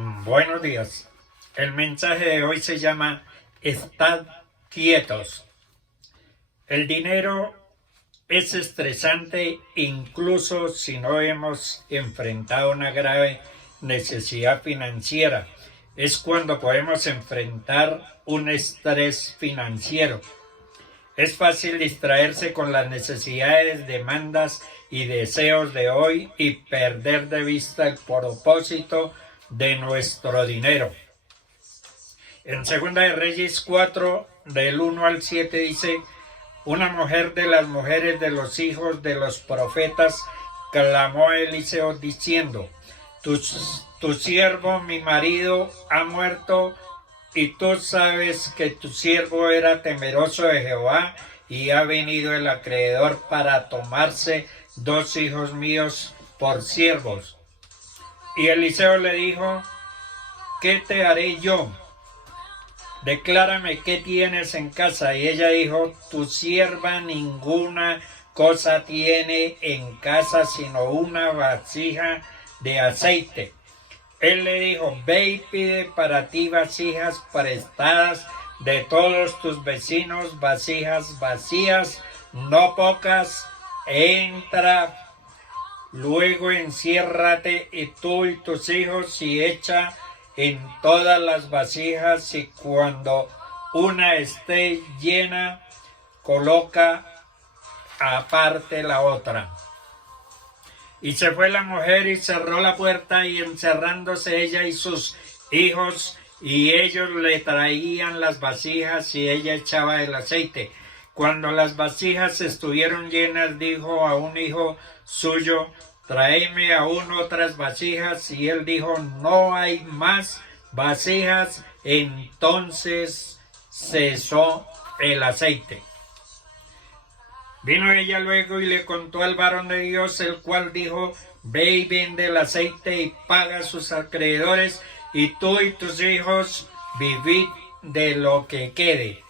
Buenos días. El mensaje de hoy se llama Estad quietos. El dinero es estresante incluso si no hemos enfrentado una grave necesidad financiera. Es cuando podemos enfrentar un estrés financiero. Es fácil distraerse con las necesidades, demandas y deseos de hoy y perder de vista el propósito de nuestro dinero. En 2 de Reyes 4, del 1 al 7 dice: una mujer de las mujeres de los hijos de los profetas clamó a Eliseo diciendo: tu siervo, mi marido, ha muerto, y tú sabes que tu siervo era temeroso de Jehová, y ha venido el acreedor para tomarse 2 hijos míos por siervos. Y Eliseo le dijo: ¿qué te haré yo? Declárame qué tienes en casa. Y ella dijo: tu sierva ninguna cosa tiene en casa sino una vasija de aceite. Él le dijo: ve y pide para ti vasijas prestadas de todos tus vecinos, vasijas vacías, no pocas. Entra, luego enciérrate, y tú y tus hijos, y echa en todas las vasijas, y cuando una esté llena, coloca aparte la otra. Y se fue la mujer y cerró la puerta, y encerrándose ella y sus hijos, y ellos le traían las vasijas, y ella echaba el aceite. Cuando las vasijas estuvieron llenas, dijo a un hijo suyo: tráeme aún otras vasijas. Y él dijo: no hay más vasijas. Entonces cesó el aceite. Vino ella luego y le contó al varón de Dios, el cual dijo: ve y vende el aceite y paga a sus acreedores, y tú y tus hijos vivid de lo que quede.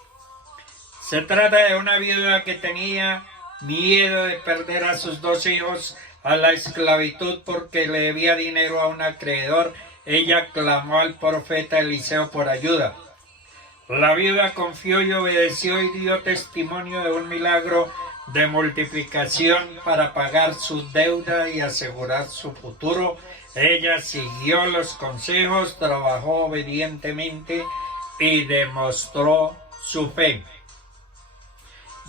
Se trata de una viuda que tenía miedo de perder a sus 2 hijos a la esclavitud porque le debía dinero a un acreedor. Ella clamó al profeta Eliseo por ayuda. La viuda confió y obedeció, y dio testimonio de un milagro de multiplicación para pagar su deuda y asegurar su futuro. Ella siguió los consejos, trabajó obedientemente y demostró su fe.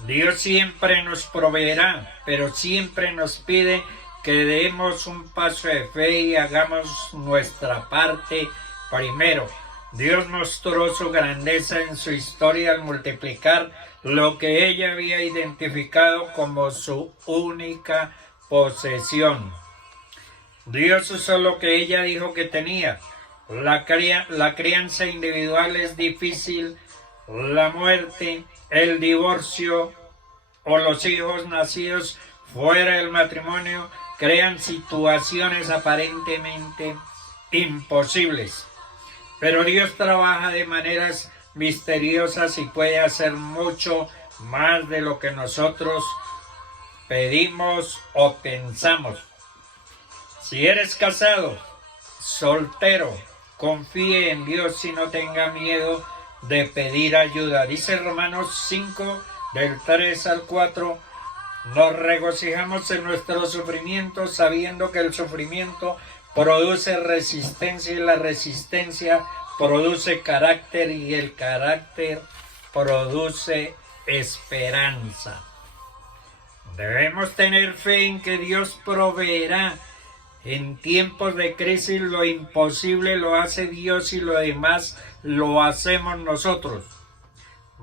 Dios siempre nos proveerá, pero siempre nos pide que demos un paso de fe y hagamos nuestra parte primero. Dios mostró su grandeza en su historia al multiplicar lo que ella había identificado como su única posesión. Dios usó lo que ella dijo que tenía. La crianza individual es difícil, la muerte, el divorcio o los hijos nacidos fuera del matrimonio crean situaciones aparentemente imposibles. Pero Dios trabaja de maneras misteriosas y puede hacer mucho más de lo que nosotros pedimos o pensamos. Si eres casado, soltero, confíe en Dios y no tenga miedo de pedir ayuda. Dice Romanos 5, del 3 al 4, nos regocijamos en nuestro sufrimiento, sabiendo que el sufrimiento produce resistencia, y la resistencia produce carácter, y el carácter produce esperanza. Debemos tener fe en que Dios proveerá. En tiempos de crisis lo imposible lo hace Dios y lo demás lo hacemos nosotros.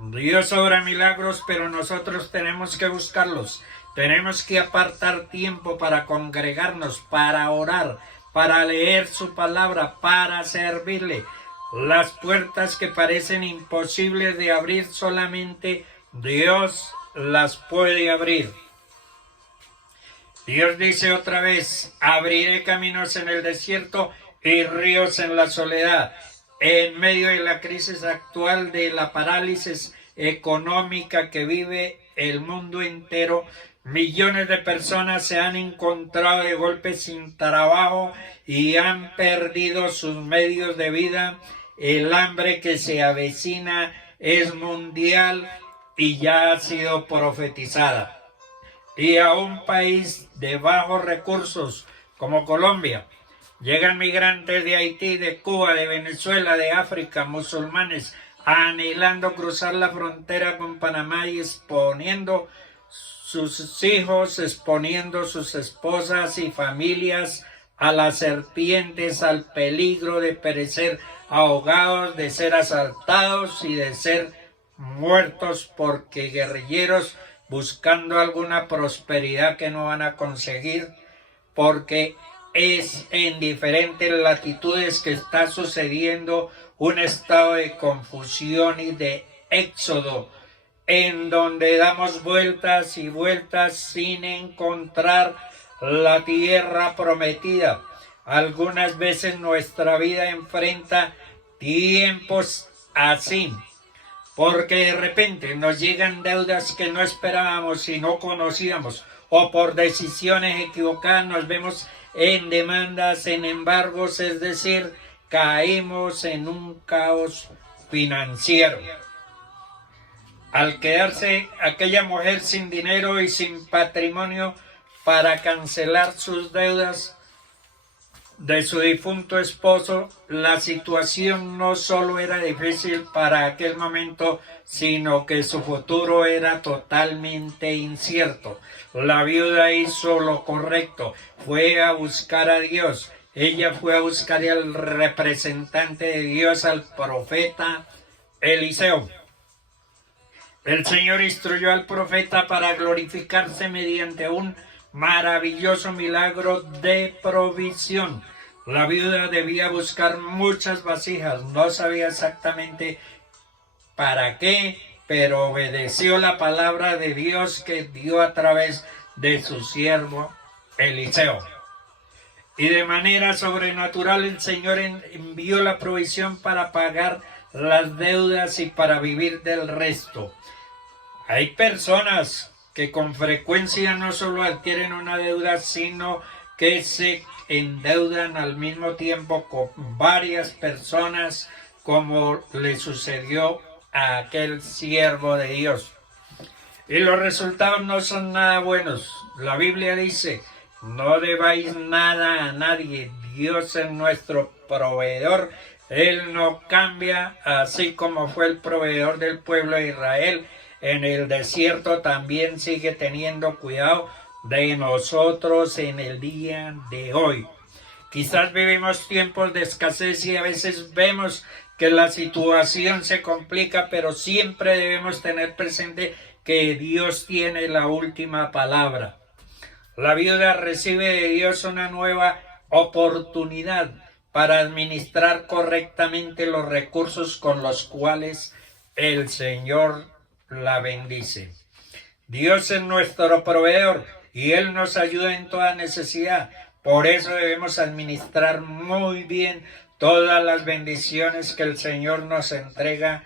Dios obra milagros, pero nosotros tenemos que buscarlos. Tenemos que apartar tiempo para congregarnos, para orar, para leer su palabra, para servirle. Las puertas que parecen imposibles de abrir, solamente Dios las puede abrir. Dios dice otra vez: abriré caminos en el desierto y ríos en la soledad. En medio de la crisis actual, de la parálisis económica que vive el mundo entero, Millones de personas se han encontrado de golpe sin trabajo y han perdido sus medios de vida. El hambre que se avecina es mundial y ya ha sido profetizada. Y a un país de bajos recursos como Colombia, llegan migrantes de Haití, de Cuba, de Venezuela, de África, musulmanes, anhelando cruzar la frontera con Panamá y exponiendo sus hijos, exponiendo sus esposas y familias a las serpientes, al peligro de perecer ahogados, de ser asaltados y de ser muertos porque guerrilleros buscando alguna prosperidad que no van a conseguir, porque es en diferentes latitudes que está sucediendo un estado de confusión y de éxodo, en donde damos vueltas y vueltas sin encontrar la tierra prometida. Algunas veces nuestra vida enfrenta tiempos así, porque de repente nos llegan deudas que no esperábamos y no conocíamos, o por decisiones equivocadas nos vemos en demandas, en embargos, es decir, caemos en un caos financiero. Al quedarse aquella mujer sin dinero y sin patrimonio para cancelar sus deudas de su difunto esposo, la situación no solo era difícil para aquel momento, sino que su futuro era totalmente incierto. La viuda hizo lo correcto, fue a buscar a Dios. Ella fue a buscar al representante de Dios, al profeta Eliseo. El Señor instruyó al profeta para glorificarse mediante un maravilloso milagro de provisión. La viuda debía buscar muchas vasijas, no sabía exactamente para qué, pero obedeció la palabra de Dios que dio a través de su siervo Eliseo. Y de manera sobrenatural el Señor envió la provisión para pagar las deudas y para vivir del resto. Hay personas que con frecuencia no solo adquieren una deuda, sino que se endeudan al mismo tiempo con varias personas, como le sucedió a aquel siervo de Dios. Y los resultados no son nada buenos. La Biblia dice: no debáis nada a nadie. Dios es nuestro proveedor. Él no cambia, así como fue el proveedor del pueblo de Israel en el desierto, también sigue teniendo cuidado de nosotros en el día de hoy. Quizás vivimos tiempos de escasez y a veces vemos que la situación se complica, pero siempre debemos tener presente que Dios tiene la última palabra. La viuda recibe de Dios una nueva oportunidad para administrar correctamente los recursos con los cuales el Señor la bendice. Dios es nuestro proveedor y Él nos ayuda en toda necesidad. Por eso debemos administrar muy bien todas las bendiciones que el Señor nos entrega.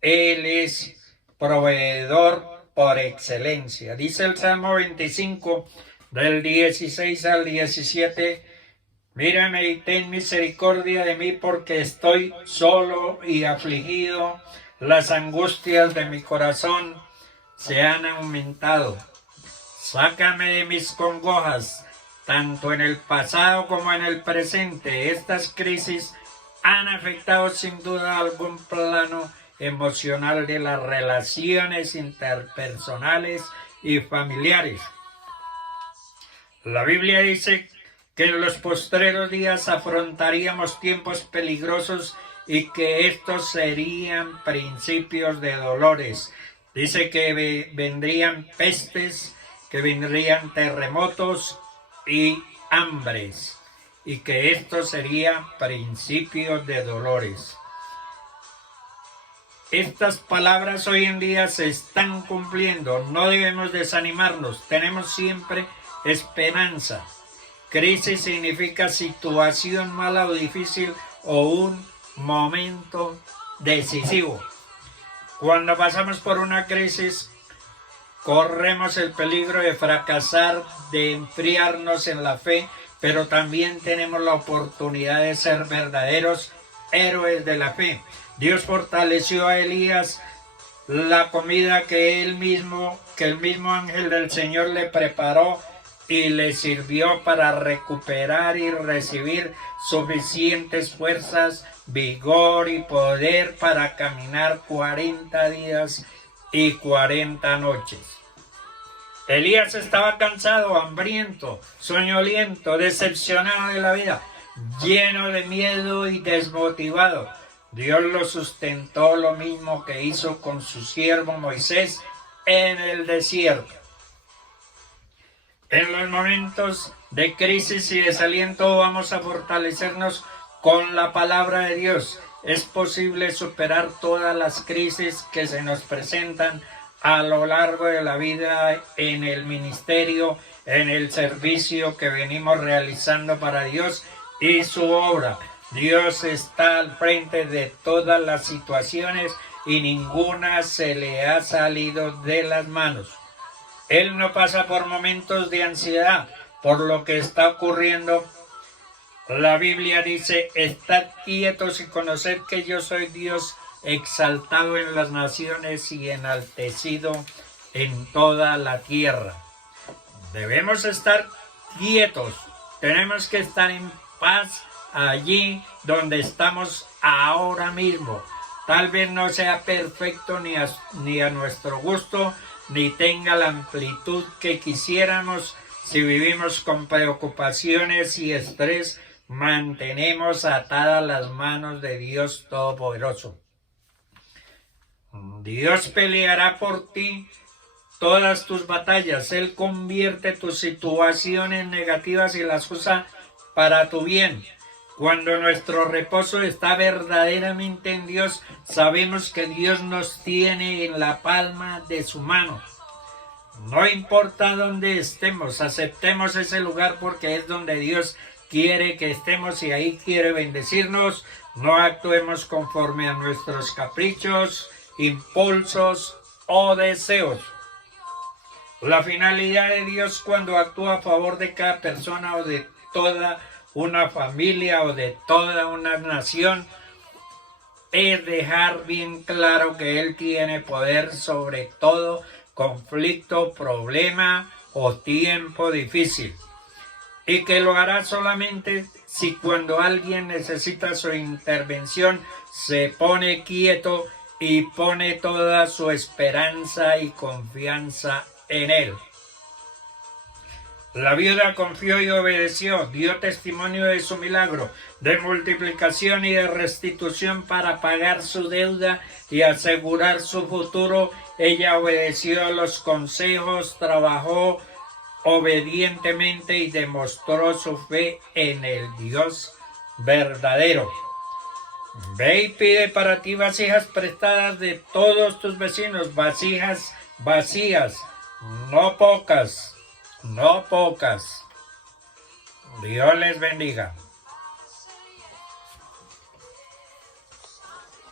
Él es proveedor por excelencia. Dice el Salmo 25, del 16 al 17, mírame y ten misericordia de mí porque estoy solo y afligido. Las angustias de mi corazón se han aumentado. Sácame de mis congojas, tanto en el pasado como en el presente. Estas crisis han afectado sin duda algún plano emocional de las relaciones interpersonales y familiares. La Biblia dice que en los postreros días afrontaríamos tiempos peligrosos y que estos serían principios de dolores. Dice que vendrían pestes, que vendrían terremotos y hambres, y que estos serían principios de dolores. Estas palabras hoy en día se están cumpliendo. No debemos desanimarnos, tenemos siempre esperanza. Crisis significa situación mala o difícil o un momento decisivo. Cuando pasamos por una crisis, corremos el peligro de fracasar, de enfriarnos en la fe, pero también tenemos la oportunidad de ser verdaderos héroes de la fe. Dios fortaleció a Elías la comida que el mismo ángel del Señor le preparó y le sirvió para recuperar y recibir suficientes fuerzas, vigor y poder para caminar 40 días y 40 noches. Elías estaba cansado, hambriento, soñoliento, decepcionado de la vida, lleno de miedo y desmotivado. Dios lo sustentó, lo mismo que hizo con su siervo Moisés en el desierto. En los momentos de crisis y desaliento vamos a fortalecernos con la palabra de Dios. Es posible superar todas las crisis que se nos presentan a lo largo de la vida en el ministerio, en el servicio que venimos realizando para Dios y su obra. Dios está al frente de todas las situaciones y ninguna se le ha salido de las manos. Él no pasa por momentos de ansiedad por lo que está ocurriendo. La Biblia dice: estad quietos y conoced que yo soy Dios, exaltado en las naciones y enaltecido en toda la tierra. Debemos estar quietos, tenemos que estar en paz allí donde estamos ahora mismo. Tal vez no sea perfecto ni a nuestro gusto, ni tenga la amplitud que quisiéramos. Si vivimos con preocupaciones y estrés, mantenemos atadas las manos de Dios Todopoderoso. Dios peleará por ti todas tus batallas. Él convierte tus situaciones negativas y las usa para tu bien. Cuando nuestro reposo está verdaderamente en Dios, sabemos que Dios nos tiene en la palma de su mano. No importa dónde estemos, aceptemos ese lugar porque es donde Dios quiere que estemos y ahí quiere bendecirnos. No actuemos conforme a nuestros caprichos, impulsos o deseos. La finalidad de Dios cuando actúa a favor de cada persona o de toda una familia o de toda una nación es dejar bien claro que Él tiene poder sobre todo conflicto, problema o tiempo difícil, y que lo hará solamente si cuando alguien necesita su intervención se pone quieto y pone toda su esperanza y confianza en Él. La viuda confió y obedeció, dio testimonio de su milagro, de multiplicación y de restitución para pagar su deuda y asegurar su futuro. Ella obedeció a los consejos, trabajó obedientemente y demostró su fe en el Dios verdadero. Ve y pide para ti vasijas prestadas de todos tus vecinos, vasijas vacías, no pocas. Dios les bendiga.